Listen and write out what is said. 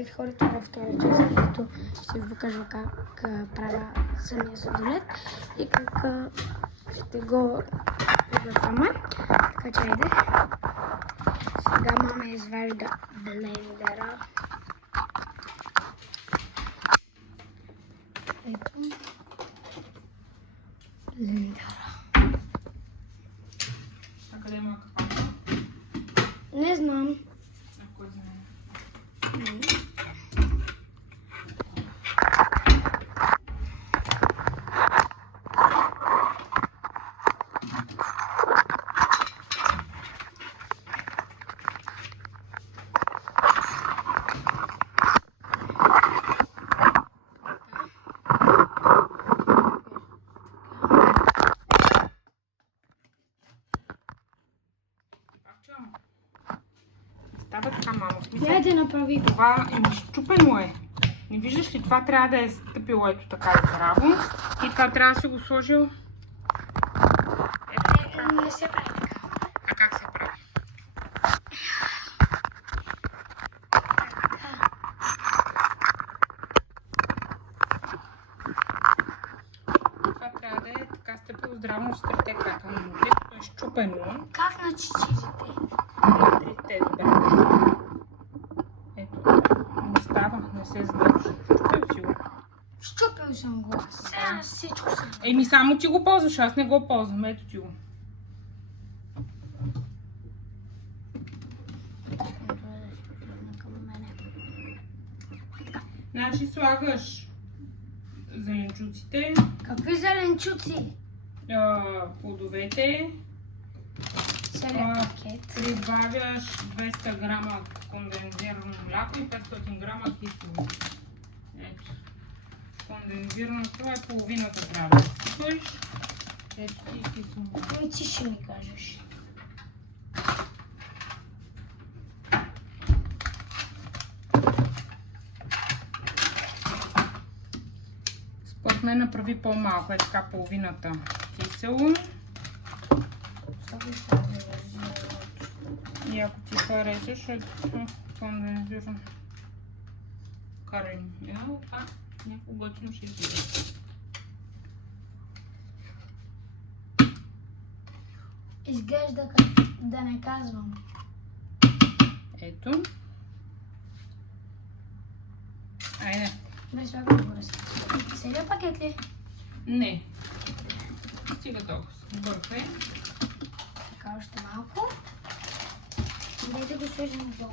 здравейте хората във втора част, където ще ви покажа как правя самия сладолед и как ще го приготвяме. Така че айде. Сега мама изважда блендера. Ето. Блендера. А къде има капака? Не знам. А кой знае? Става така, мамо. Дай да направи. Това щупено е. Не виждаш ли? Това трябва да е стъпило ето така здраво. И това трябва да си го сложил. Ето така. Не се прави така. А как се прави? Това трябва да е така стъпило здраво на четирите крака. Но тъй като е щупено. Как на чичирите? Трите, добре. Ето, не става, не се задържа. Щупил си го. Щупил съм го. Сега всичко съм. Еми само ти го ползваш, аз не го ползвам. Ето ти го. Значи слагаш зеленчуците, Какви зеленчуци? плодовете, Целият пакет. прибавяш 200 грама кондензирано мляко и 500 грама кисело. Ето. Кондензирано, това е половината трябва да сипаш. Ето ти кисело. Ти ще ми кажеш. Според мен направи по-малко, е така половината кисело. И ако ти харесаш, е кондензирано. Карай. Ето това някакво готино ще изглежда. Изглежда като да не казвам. Ето. Айде. Дай слагам го раз. Целият пакет ли? Не. Стига толкова. Бъркай. Така още малко. Дай да го сложим отдолу.